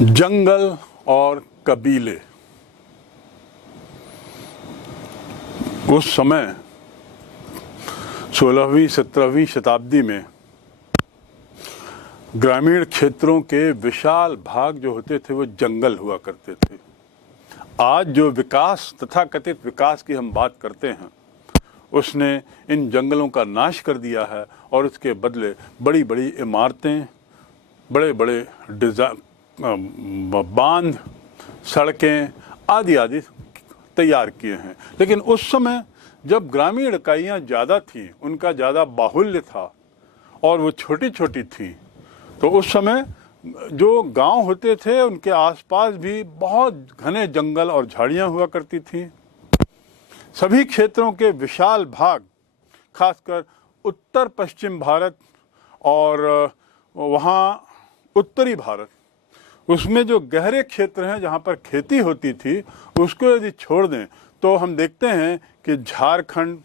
जंगल और कबीले। उस समय 16वीं 17वीं शताब्दी में ग्रामीण क्षेत्रों के विशाल भाग जो होते थे वो जंगल हुआ करते थे। आज जो विकास तथाकथित विकास की हम बात करते हैं उसने इन जंगलों का नाश कर दिया है और उसके बदले बड़ी बड़ी इमारतें, बड़े बड़े बांध, सड़कें आदि आदि तैयार किए हैं। लेकिन उस समय जब ग्रामीण इकाइयाँ ज़्यादा थीं, उनका ज़्यादा बाहुल्य था और वो छोटी छोटी थीं, तो उस समय जो गांव होते थे उनके आसपास भी बहुत घने जंगल और झाड़ियाँ हुआ करती थीं। सभी क्षेत्रों के विशाल भाग, खासकर उत्तर पश्चिम भारत और वहाँ उत्तरी भारत, उसमें जो गहरे क्षेत्र हैं जहाँ पर खेती होती थी, उसको यदि छोड़ दें तो हम देखते हैं कि झारखंड,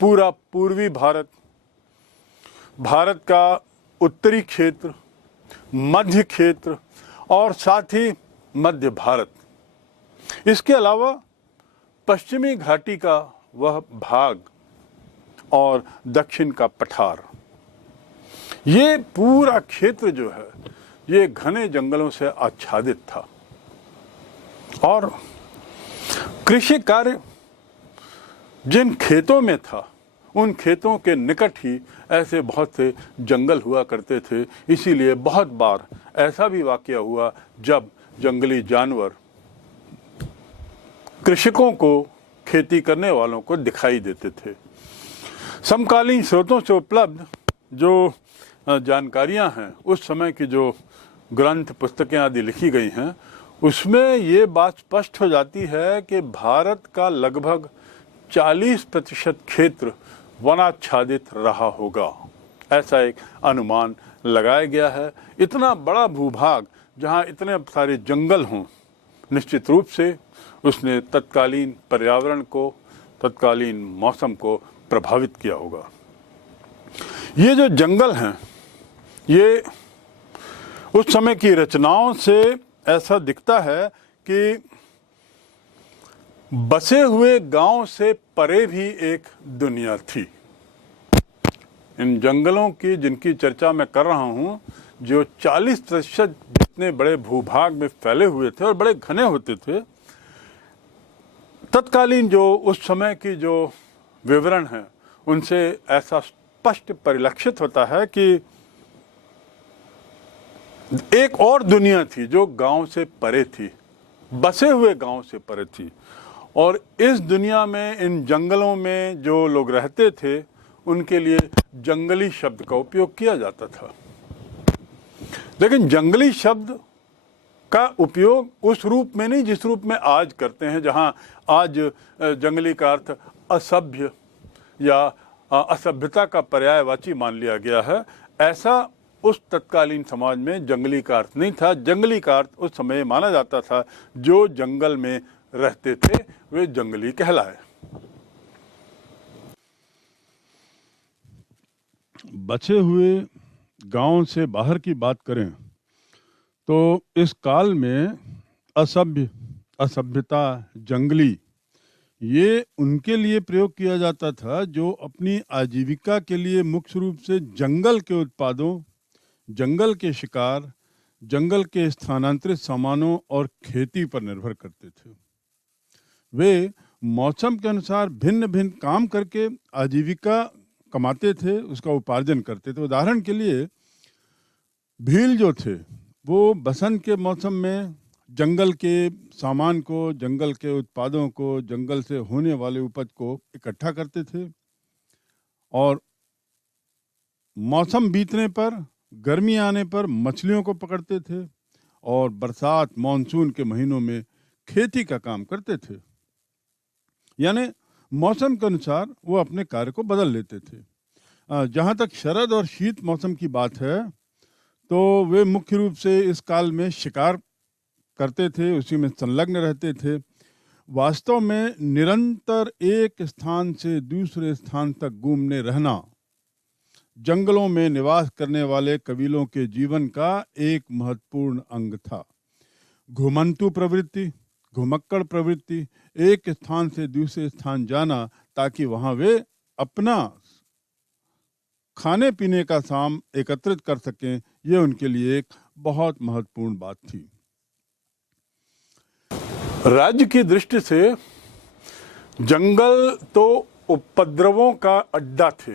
पूरा पूर्वी भारत, भारत का उत्तरी क्षेत्र, मध्य क्षेत्र और साथ ही मध्य भारत, इसके अलावा पश्चिमी घाटी का वह भाग और दक्षिण का पठार, ये पूरा क्षेत्र जो है ये घने जंगलों से आच्छादित था। और कृषि कार्य जिन खेतों में था उन खेतों के निकट ही ऐसे बहुत से जंगल हुआ करते थे। इसीलिए बहुत बार ऐसा भी वाकया हुआ जब जंगली जानवर कृषकों को, खेती करने वालों को दिखाई देते थे। समकालीन स्रोतों से उपलब्ध जो जानकारियां हैं, उस समय की जो ग्रंथ, पुस्तकें आदि लिखी गई हैं, उसमें ये बात स्पष्ट हो जाती है कि भारत का लगभग 40% क्षेत्र वनाच्छादित रहा होगा, ऐसा एक अनुमान लगाया गया है। इतना बड़ा भूभाग जहां इतने सारे जंगल हों, निश्चित रूप से उसने तत्कालीन पर्यावरण को, तत्कालीन मौसम को प्रभावित किया होगा। ये जो जंगल हैं, ये उस समय की रचनाओं से ऐसा दिखता है कि बसे हुए गांव से परे भी एक दुनिया थी। इन जंगलों की जिनकी चर्चा मैं कर रहा हूं, जो 40% जितने बड़े भूभाग में फैले हुए थे और बड़े घने होते थे, तत्कालीन जो उस समय की जो विवरण है उनसे ऐसा स्पष्ट परिलक्षित होता है कि एक और दुनिया थी जो गांव से परे थी, बसे हुए गांव से परे थी। और इस दुनिया में, इन जंगलों में जो लोग रहते थे, उनके लिए जंगली शब्द का उपयोग किया जाता था। लेकिन जंगली शब्द का उपयोग उस रूप में नहीं जिस रूप में आज करते हैं, जहां आज जंगली का अर्थ असभ्य या असभ्यता का पर्यायवाची मान लिया गया है। ऐसा उस तत्कालीन समाज में जंगली का अर्थ नहीं था। जंगली का अर्थ उस समय माना जाता था जो जंगल में रहते थे वे जंगली कहलाए। बचे हुए गांव से बाहर की बात करें तो इस काल में असभ्य, असभ्यता, जंगली, ये उनके लिए प्रयोग किया जाता था जो अपनी आजीविका के लिए मुख्य रूप से जंगल के उत्पादों, जंगल के शिकार, जंगल के स्थानांतरित सामानों और खेती पर निर्भर करते थे। वे मौसम के अनुसार भिन्न भिन्न काम करके आजीविका कमाते थे, उसका उपार्जन करते थे। उदाहरण के लिए भील जो थे वो बसंत के मौसम में जंगल के सामान को, जंगल के उत्पादों को, जंगल से होने वाले उपज को इकट्ठा करते थे और मौसम बीतने पर, गर्मी आने पर मछलियों को पकड़ते थे और बरसात, मानसून के महीनों में खेती का काम करते थे। यानी मौसम के अनुसार वो अपने कार्य को बदल लेते थे। जहाँ तक शरद और शीत मौसम की बात है तो वे मुख्य रूप से इस काल में शिकार करते थे, उसी में संलग्न रहते थे। वास्तव में निरंतर एक स्थान से दूसरे स्थान तक घूमने रहना जंगलों में निवास करने वाले कबीलों के जीवन का एक महत्वपूर्ण अंग था। घुमंतु प्रवृत्ति, घुमक्कड़ प्रवृत्ति, एक स्थान से दूसरे स्थान जाना ताकि वहां वे अपना खाने पीने का सामान एकत्रित कर सकें, ये उनके लिए एक बहुत महत्वपूर्ण बात थी। राज्य की दृष्टि से जंगल तो उपद्रवों का अड्डा थे,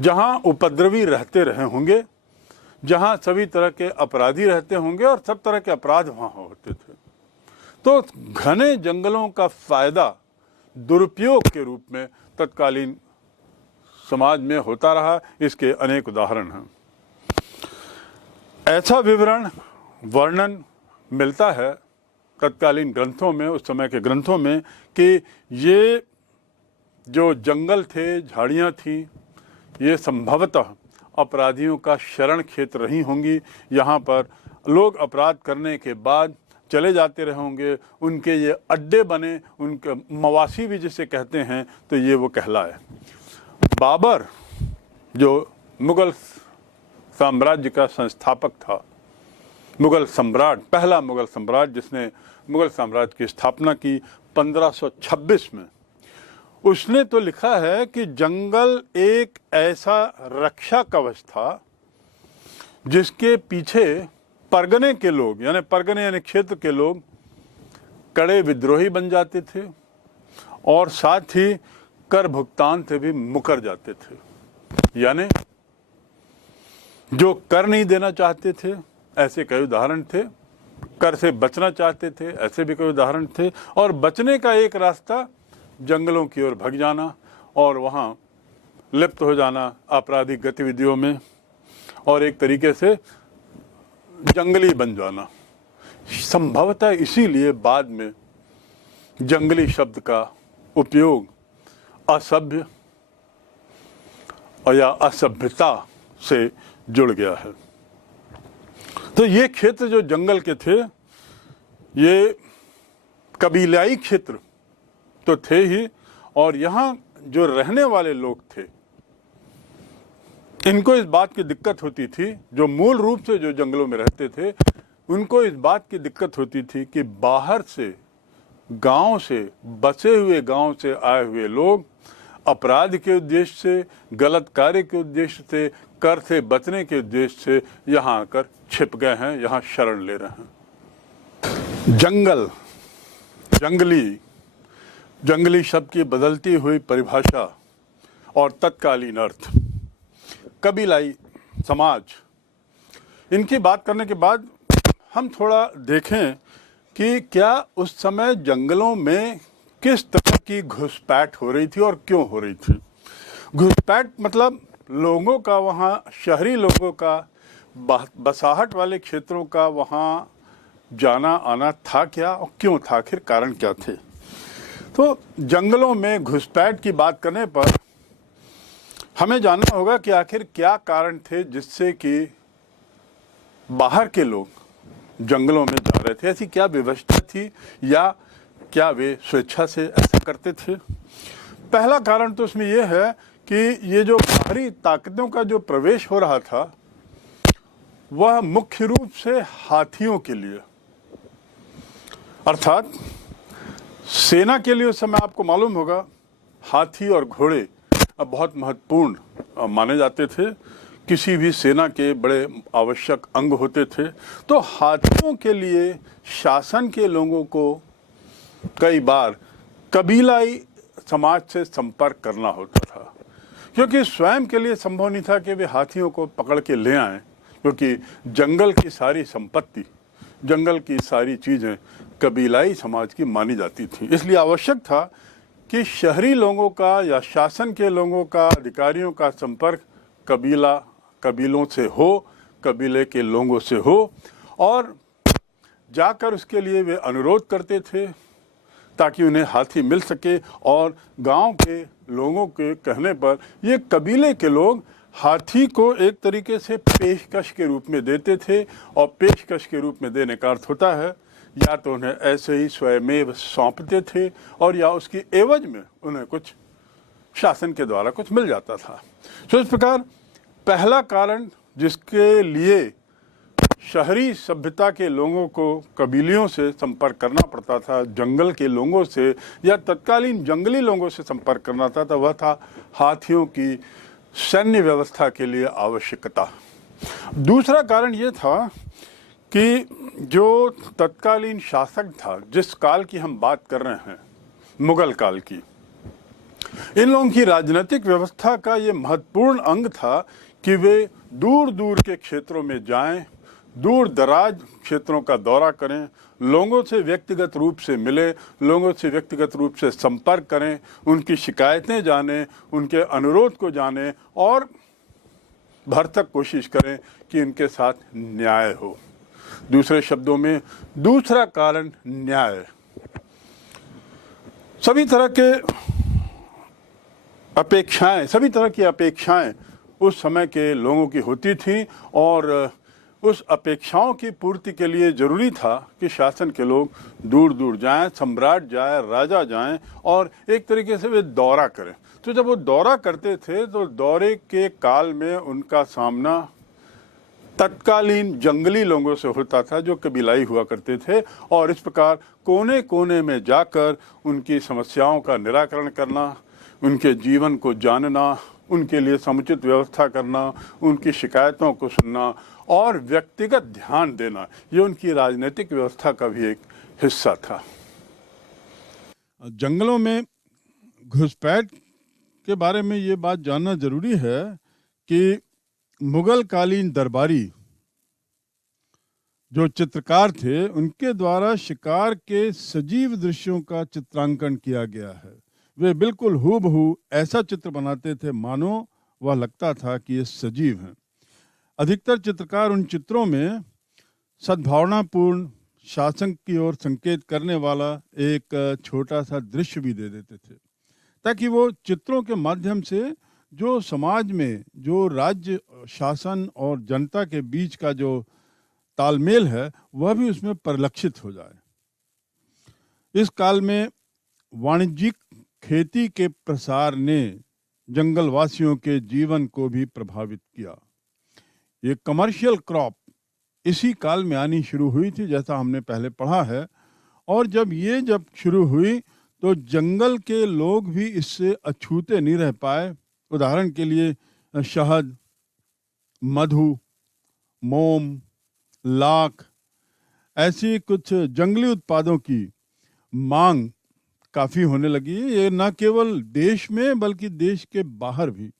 जहां उपद्रवी रहते रहे होंगे, जहां सभी तरह के अपराधी रहते होंगे और सब तरह के अपराध वहां होते थे। तो घने जंगलों का फायदा दुरुपयोग के रूप में तत्कालीन समाज में होता रहा। इसके अनेक उदाहरण हैं। ऐसा वर्णन मिलता है तत्कालीन ग्रंथों में, उस समय के ग्रंथों में, कि ये जो जंगल थे, झाड़ियाँ थीं, ये संभवतः अपराधियों का शरण क्षेत्र रही होंगी। यहाँ पर लोग अपराध करने के बाद चले जाते रहे होंगे, उनके ये अड्डे बने, उनके मवासी भी जिसे कहते हैं, तो ये वो कहलाए। बाबर जो मुगल साम्राज्य का संस्थापक था, मुगल सम्राट, पहला मुगल सम्राट जिसने मुगल साम्राज्य की स्थापना की 1526 में, उसने तो लिखा है कि जंगल एक ऐसा रक्षा कवच था जिसके पीछे परगने के लोग, यानी क्षेत्र के लोग कड़े विद्रोही बन जाते थे और साथ ही कर भुगतान से भी मुकर जाते थे। यानी जो कर नहीं देना चाहते थे, ऐसे कई उदाहरण थे, कर से बचना चाहते थे, ऐसे भी कई उदाहरण थे, और बचने का एक रास्ता जंगलों की ओर भाग जाना और वहाँ लिप्त हो जाना आपराधिक गतिविधियों में और एक तरीके से जंगली बन जाना। संभवतः इसीलिए बाद में जंगली शब्द का उपयोग असभ्य और या असभ्यता से जुड़ गया है। तो ये क्षेत्र जो जंगल के थे, ये कबीलाई क्षेत्र तो थे ही, और यहाँ जो रहने वाले लोग थे, इनको इस बात की दिक्कत होती थी, जो मूल रूप से जो जंगलों में रहते थे, उनको इस बात की दिक्कत होती थी कि बाहर से, गांव से, बसे हुए गांव से आए हुए लोग अपराध के उद्देश्य से, गलत कार्य के उद्देश्य से, कर से बचने के उद्देश्य से यहाँ आकर छिप गए हैं, यहाँ शरण ले रहे हैं। जंगल, जंगली शब्द की बदलती हुई परिभाषा और तत्कालीन अर्थ, कबीलाई समाज, इनकी बात करने के बाद हम थोड़ा देखें कि क्या उस समय जंगलों में किस तरह की घुसपैठ हो रही थी और क्यों हो रही थी। घुसपैठ मतलब लोगों का, वहाँ शहरी लोगों का, बसाहट वाले क्षेत्रों का वहाँ जाना आना था क्या और क्यों था, आखिर कारण क्या थे। तो जंगलों में घुसपैठ की बात करने पर हमें जानना होगा कि आखिर क्या कारण थे जिससे कि बाहर के लोग जंगलों में जा रहे थे। ऐसी क्या व्यवस्था थी या क्या वे स्वेच्छा से ऐसा करते थे। पहला कारण तो इसमें यह है कि ये जो बाहरी ताकतों का जो प्रवेश हो रहा था, वह मुख्य रूप से हाथियों के लिए, अर्थात सेना के लिए उस समय आपको मालूम होगा हाथी और घोड़े बहुत महत्वपूर्ण माने जाते थे, किसी भी सेना के बड़े आवश्यक अंग होते थे। तो हाथियों के लिए शासन के लोगों को कई बार कबीलाई समाज से संपर्क करना होता था, क्योंकि स्वयं के लिए संभव नहीं था कि वे हाथियों को पकड़ के ले आएं, क्योंकि जंगल की सारी संपत्ति, जंगल की सारी चीज़ें कबीलाई समाज की मानी जाती थी। इसलिए आवश्यक था कि शहरी लोगों का या शासन के लोगों का, अधिकारियों का संपर्क कबीलों से हो, कबीले के लोगों से हो, और जाकर उसके लिए वे अनुरोध करते थे ताकि उन्हें हाथी मिल सके। और गांव के लोगों के कहने पर ये कबीले के लोग हाथी को एक तरीके से पेशकश के रूप में देते थे, और पेशकश के रूप में देने का अर्थ होता है या तो उन्हें ऐसे ही स्वयमेव सौंपते थे और या उसकी एवज में उन्हें कुछ शासन के द्वारा कुछ मिल जाता था। तो इस प्रकार पहला कारण जिसके लिए शहरी सभ्यता के लोगों को कबीलियों से संपर्क करना पड़ता था, जंगल के लोगों से या तत्कालीन जंगली लोगों से संपर्क करना था, तो वह था हाथियों की सैन्य व्यवस्था के लिए आवश्यकता। दूसरा कारण ये था कि जो तत्कालीन शासक था, जिस काल की हम बात कर रहे हैं, मुगल काल की, इन लोगों की राजनीतिक व्यवस्था का ये महत्वपूर्ण अंग था कि वे दूर दूर के क्षेत्रों में जाएं, दूर दराज क्षेत्रों का दौरा करें, लोगों से व्यक्तिगत रूप से मिले, लोगों से व्यक्तिगत रूप से संपर्क करें, उनकी शिकायतें जानें, उनके अनुरोध को जानें और भरसक कोशिश करें कि इनके साथ न्याय हो। दूसरे शब्दों में दूसरा कारण न्याय। सभी तरह की अपेक्षाएं उस समय के लोगों की होती थी और उस अपेक्षाओं की पूर्ति के लिए जरूरी था कि शासन के लोग दूर दूर जाएं, सम्राट जाए, राजा जाएं और एक तरीके से वे दौरा करें। तो जब वो दौरा करते थे तो दौरे के काल में उनका सामना तत्कालीन जंगली लोगों से होता था जो कबीलाई हुआ करते थे, और इस प्रकार कोने कोने में जाकर उनकी समस्याओं का निराकरण करना, उनके जीवन को जानना, उनके लिए समुचित व्यवस्था करना, उनकी शिकायतों को सुनना और व्यक्तिगत ध्यान देना, ये उनकी राजनीतिक व्यवस्था का भी एक हिस्सा था। जंगलों में घुसपैठ के बारे में ये बात जानना जरूरी है कि मुगल कालीन दरबारी जो चित्रकार थे, उनके द्वारा शिकार के सजीव दृश्यों का चित्रांकन किया गया है। वे बिल्कुल हूबहू ऐसा चित्र बनाते थे मानो वह लगता था कि ये सजीव हैं। अधिकतर चित्रकार उन चित्रों में सद्भावनापूर्ण शासन की ओर संकेत करने वाला एक छोटा सा दृश्य भी दे देते थे, ताकि वो चित्रों के माध्यम से जो समाज में जो राज्य शासन और जनता के बीच का जो तालमेल है वह भी उसमें परिलक्षित हो जाए। इस काल में वाणिज्यिक खेती के प्रसार ने जंगलवासियों के जीवन को भी प्रभावित किया। ये कमर्शियल क्रॉप इसी काल में आनी शुरू हुई थी, जैसा हमने पहले पढ़ा है, और जब शुरू हुई तो जंगल के लोग भी इससे अछूते नहीं रह पाए। उदाहरण के लिए शहद, मधु, मोम, लाख, ऐसी कुछ जंगली उत्पादों की मांग काफी होने लगी। ये न केवल देश में बल्कि देश के बाहर भी,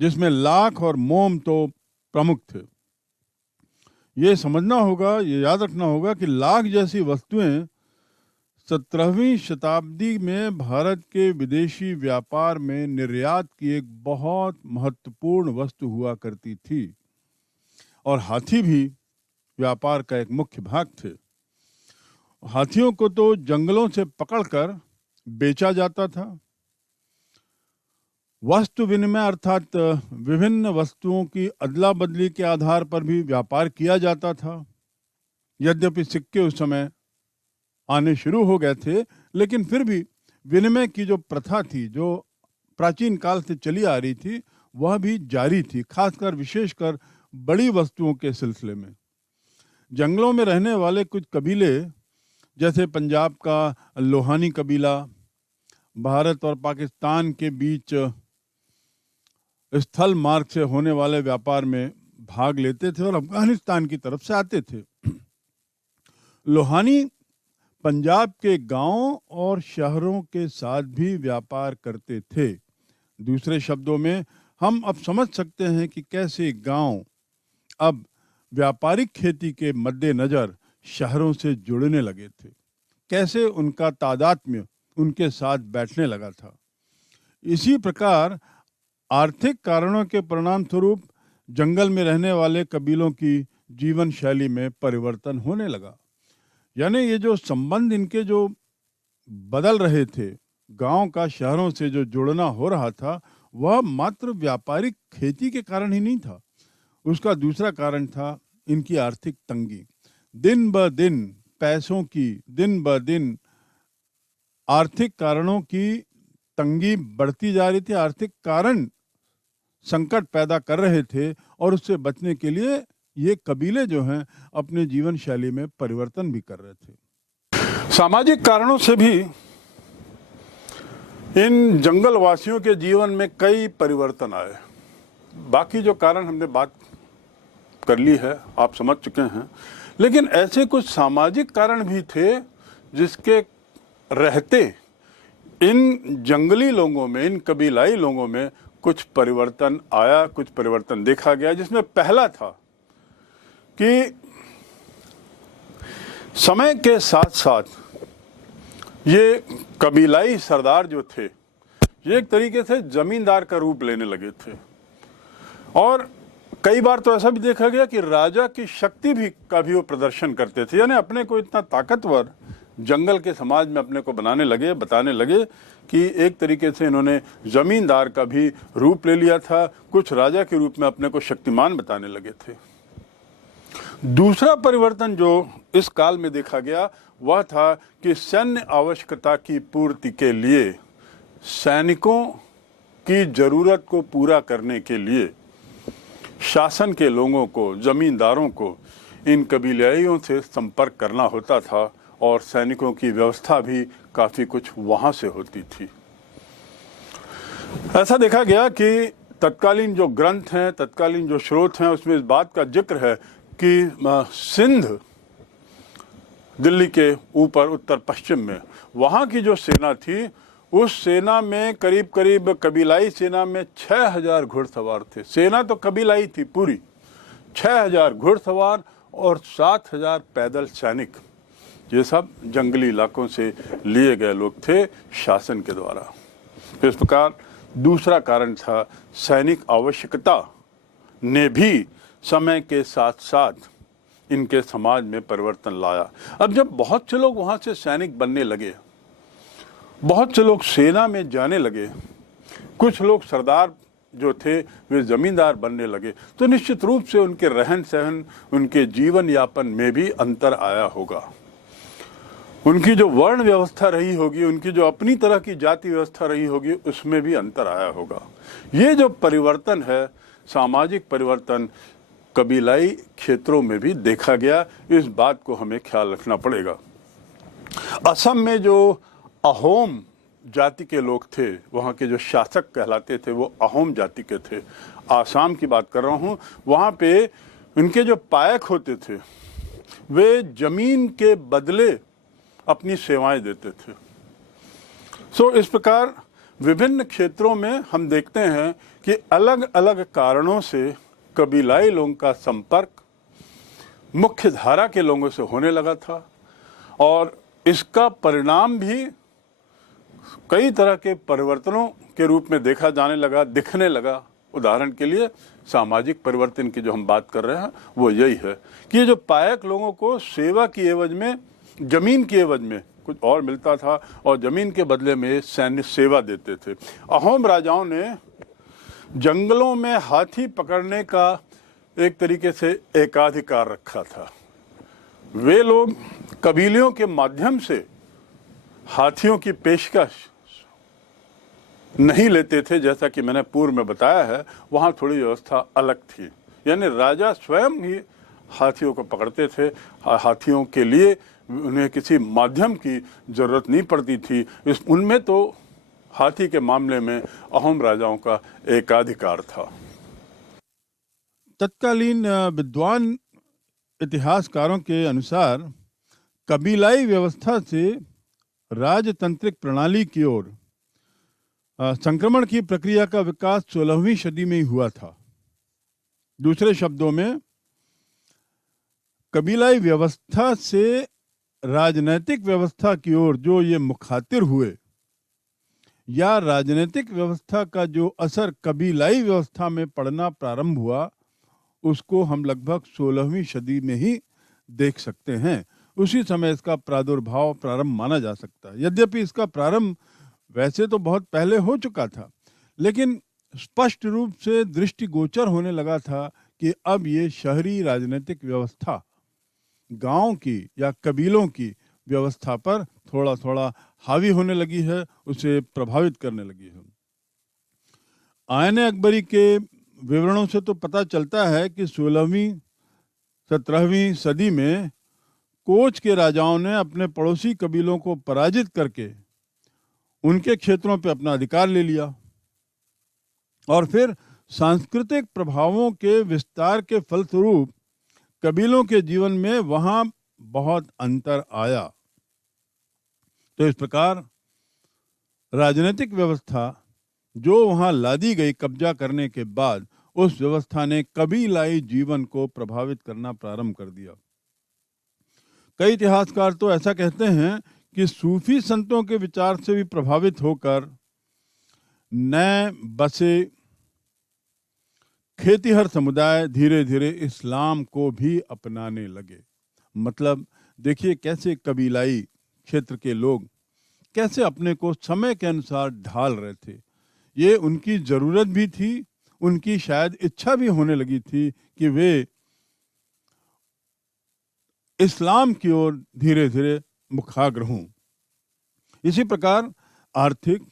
जिसमें लाख और मोम तो प्रमुख थे। ये समझना होगा, ये याद रखना होगा कि लाख जैसी वस्तुएं 17वीं शताब्दी में भारत के विदेशी व्यापार में निर्यात की एक बहुत महत्वपूर्ण वस्तु हुआ करती थी, और हाथी भी व्यापार का एक मुख्य भाग थे। हाथियों को तो जंगलों से पकड़कर बेचा जाता था। वस्तु विनिमय अर्थात विभिन्न वस्तुओं की अदला बदली के आधार पर भी व्यापार किया जाता था। यद्यपि सिक्के उस समय आने शुरू हो गए थे, लेकिन फिर भी विनिमय की जो प्रथा थी, जो प्राचीन काल से चली आ रही थी, वह भी जारी थी, खासकर विशेषकर बड़ी वस्तुओं के सिलसिले में। जंगलों में रहने वाले कुछ कबीले, जैसे पंजाब का लोहानी कबीला, भारत और पाकिस्तान के बीच स्थल मार्ग से होने वाले व्यापार में भाग लेते थे और अफगानिस्तान की तरफ से आते थे। लोहानी पंजाब के गांवों और शहरों के साथ भी व्यापार करते थे। दूसरे शब्दों में हम अब समझ सकते हैं कि कैसे गांव अब व्यापारिक खेती के मद्देनजर शहरों से जुड़ने लगे थे, कैसे उनका तादात्म्य उनके साथ बैठने लगा था। इसी प्रकार आर्थिक कारणों के परिणाम स्वरूप जंगल में रहने वाले कबीलों की जीवन शैली में परिवर्तन होने लगा। यानी ये जो संबंध इनके जो बदल रहे थे, गांव का शहरों से जो जुड़ना हो रहा था, वह मात्र व्यापारिक खेती के कारण ही नहीं था। उसका दूसरा कारण था इनकी आर्थिक तंगी। दिन ब दिन पैसों की, दिन ब दिन आर्थिक कारणों की तंगी बढ़ती जा रही थी। आर्थिक कारण संकट पैदा कर रहे थे और उससे बचने के लिए ये कबीले जो हैं अपने जीवन शैली में परिवर्तन भी कर रहे थे। सामाजिक कारणों से भी इन जंगल वासियों के जीवन में कई परिवर्तन आए। बाकी जो कारण हमने बात कर ली है, आप समझ चुके हैं, लेकिन ऐसे कुछ सामाजिक कारण भी थे जिसके रहते इन जंगली लोगों में, इन कबीलाई लोगों में कुछ परिवर्तन आया, कुछ परिवर्तन देखा गया। जिसमें पहला था कि समय के साथ साथ ये कबीलाई सरदार जो थे, ये एक तरीके से जमींदार का रूप लेने लगे थे। और कई बार तो ऐसा भी देखा गया कि राजा की शक्ति भी का भी वो प्रदर्शन करते थे, यानी अपने को इतना ताकतवर जंगल के समाज में अपने को बनाने लगे, बताने लगे कि एक तरीके से इन्होंने जमींदार का भी रूप ले लिया था, कुछ राजा के रूप में अपने को शक्तिमान बताने लगे थे। दूसरा परिवर्तन जो इस काल में देखा गया वह था कि सैन्य आवश्यकता की पूर्ति के लिए, सैनिकों की जरूरत को पूरा करने के लिए शासन के लोगों को, जमींदारों को इन कबीलाइयों से संपर्क करना होता था और सैनिकों की व्यवस्था भी काफ़ी कुछ वहाँ से होती थी। ऐसा देखा गया कि तत्कालीन जो ग्रंथ हैं, तत्कालीन जो स्रोत हैं, उसमें इस बात का जिक्र है कि सिंध, दिल्ली के ऊपर उत्तर पश्चिम में, वहाँ की जो सेना थी, उस सेना में करीब करीब कबीलाई सेना में 6000 घुड़सवार थे। सेना तो कबीलाई थी पूरी, 6000 घुड़सवार और 7000 पैदल सैनिक। ये सब जंगली इलाकों से लिए गए लोग थे शासन के द्वारा। इस प्रकार दूसरा कारण था सैनिक आवश्यकता ने भी समय के साथ साथ इनके समाज में परिवर्तन लाया। अब जब बहुत से लोग वहाँ से सैनिक बनने लगे, बहुत से लोग सेना में जाने लगे, कुछ लोग सरदार जो थे वे जमींदार बनने लगे, तो निश्चित रूप से उनके रहन सहन, उनके जीवन यापन में भी अंतर आया होगा। उनकी जो वर्ण व्यवस्था रही होगी, उनकी जो अपनी तरह की जाति व्यवस्था रही होगी, उसमें भी अंतर आया होगा। ये जो परिवर्तन है, सामाजिक परिवर्तन, कबीलाई क्षेत्रों में भी देखा गया। इस बात को हमें ख्याल रखना पड़ेगा। असम में जो अहोम जाति के लोग थे, वहाँ के जो शासक कहलाते थे वो अहोम जाति के थे। आसाम की बात कर रहा हूँ, वहाँ पे उनके जो पायक होते थे वे जमीन के बदले अपनी सेवाएं देते थे। इस प्रकार विभिन्न क्षेत्रों में हम देखते हैं कि अलग अलग कारणों से कबीलाई लोगों का संपर्क मुख्य धारा के लोगों से होने लगा था और इसका परिणाम भी कई तरह के परिवर्तनों के रूप में देखा जाने लगा, दिखने लगा। उदाहरण के लिए सामाजिक परिवर्तन की जो हम बात कर रहे हैं वो यही है कि ये जो पायक लोगों को सेवा की एवज में, जमीन की एवज में कुछ और मिलता था और जमीन के बदले में सैन्य सेवा देते थे। अहोम राजाओं ने जंगलों में हाथी पकड़ने का एक तरीके से एकाधिकार रखा था। वे लोग कबीलियों के माध्यम से हाथियों की पेशकश नहीं लेते थे, जैसा कि मैंने पूर्व में बताया है। वहाँ थोड़ी व्यवस्था अलग थी, यानी राजा स्वयं ही हाथियों को पकड़ते थे। हाथियों के लिए उन्हें किसी माध्यम की जरूरत नहीं पड़ती थी। उनमें तो हाथी के मामले में अहोम राजाओं का एकाधिकार था। तत्कालीन विद्वान इतिहासकारों के अनुसार कबीलाई व्यवस्था से राजतंत्रिक प्रणाली की ओर संक्रमण की प्रक्रिया का विकास 16वीं सदी में ही हुआ था। दूसरे शब्दों में, कबीलाई व्यवस्था से राजनैतिक व्यवस्था की ओर जो ये मुखातिर हुए, या राजनीतिक व्यवस्था का जो असर कबीलाई व्यवस्था में पड़ना प्रारंभ हुआ, उसको हम लगभग 16वीं सदी में ही देख सकते हैं। उसी समय इसका प्रादुर्भाव प्रारंभ माना जा सकता है। यद्यपि इसका प्रारंभ वैसे तो बहुत पहले हो चुका था, लेकिन स्पष्ट रूप से दृष्टिगोचर होने लगा था कि अब ये शहरी राजनीतिक व्यवस्था गांव की या कबीलों की व्यवस्था पर थोड़ा थोड़ा हावी होने लगी है, उसे प्रभावित करने लगी है। आयन अकबरी के विवरणों से तो पता चलता है कि 16वीं 17वीं सदी में कोच के राजाओं ने अपने पड़ोसी कबीलों को पराजित करके उनके क्षेत्रों पर अपना अधिकार ले लिया और फिर सांस्कृतिक प्रभावों के विस्तार के फलस्वरूप कबीलों के जीवन में वहां बहुत अंतर आया। तो इस प्रकार राजनीतिक व्यवस्था जो वहां लादी गई कब्जा करने के बाद, उस व्यवस्था ने कबीलाई जीवन को प्रभावित करना प्रारंभ कर दिया। कई इतिहासकार तो ऐसा कहते हैं कि सूफी संतों के विचार से भी प्रभावित होकर नए बसे खेतीहर समुदाय धीरे धीरे इस्लाम को भी अपनाने लगे। मतलब देखिए कैसे कबीलाई क्षेत्र के लोग कैसे अपने को समय के अनुसार ढाल रहे थे। ये उनकी जरूरत भी थी, उनकी शायद इच्छा भी होने लगी थी कि वे इस्लाम की ओर धीरे धीरे मुखाग्र हों। इसी प्रकार आर्थिक,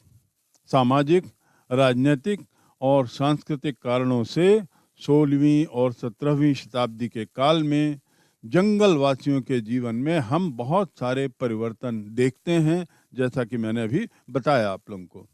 सामाजिक, राजनीतिक और सांस्कृतिक कारणों से 16वीं और 17वीं शताब्दी के काल में जंगल वासियों के जीवन में हम बहुत सारे परिवर्तन देखते हैं, जैसा कि मैंने अभी बताया आप लोगों को।